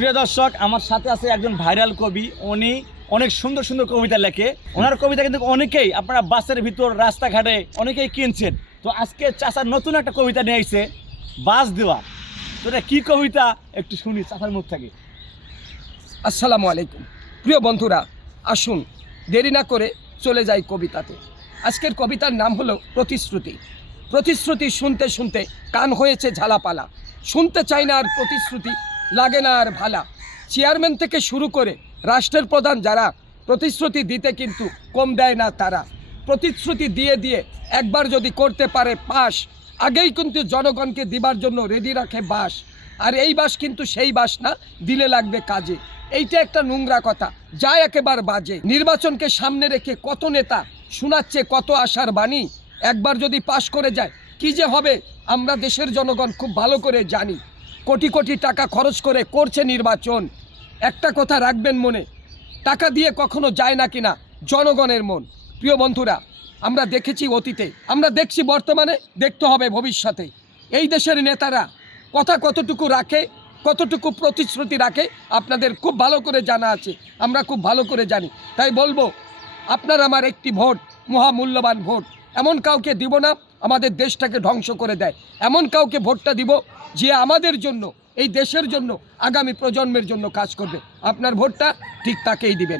প্রিয় দর্শক, আমার সাথে আছে একজন ভাইরাল কবি। উনি অনেক সুন্দর সুন্দর কবিতা লেখে। ওনার কবিতা কিন্তু অনেকেই আপনারা বাসের ভিতর, রাস্তাঘাটে অনেকেই কিনছেন। তো আজকে চাচার নতুন একটা কবিতা নিয়ে আইছে, বাস দেওয়া। তো এটা কি কবিতা একটু শুনি চাচার মুখ থেকে। আসসালামু আলাইকুম প্রিয় বন্ধুরা, আসুন দেরি না করে চলে যাই কবিতাতে। আজকের কবিতার নাম হলো প্রতিশ্রুতি। প্রতিশ্রুতি শুনতে শুনতে কান হয়েছে ঝালাপালা, শুনতে চাই না আর প্রতিশ্রুতি, লাগে না আর ভালা। চেয়ারম্যান থেকে শুরু করে রাষ্ট্রের প্রধান যারা, প্রতিশ্রুতি দিতে কিন্তু কম দেয় না তারা। প্রতিশ্রুতি দিয়ে দিয়ে একবার যদি করতে পারে পাস, আগেই কিন্তু জনগণকে দিবার জন্য রেডি রাখে বাস। আর এই বাস কিন্তু সেই বাস না, দিলে লাগবে কাজে। এইটা একটা নোংরা কথা, যা একেবারে বাজে। নির্বাচনকে সামনে রেখে কত নেতা শোনাচ্ছে কত আশার বাণী, একবার যদি পাশ করে যায় কি যে হবে আমরা দেশের জনগণ খুব ভালো করে জানি। কোটি কোটি টাকা খরচ করে করছে নির্বাচন, একটা কথা রাখবেন মনে, টাকা দিয়ে কখনো যায় না কিনা জনগণের মন। প্রিয় বন্ধুরা, আমরা দেখেছি অতীতে, আমরা দেখছি বর্তমানে, দেখতে হবে ভবিষ্যতে। এই দেশের নেতারা কথা কতটুকু রাখে, কতটুকু প্রতিশ্রুতি রাখে আপনাদের খুব ভালো করে জানা আছে, আমরা খুব ভালো করে জানি। তাই বলবো, আপনার আমার একটি ভোট মহামূল্যবান ভোট। এমন কাউকে দিব না আমাদের দেশটাকে ধ্বংস করে দেয়, এমন কাউকে ভোটটা দিব যে আমাদের জন্য, এই দেশের জন্য, আগামী প্রজন্মের জন্য কাজ করবে। আপনার ভোটটা ঠিক তাকেই দিবেন।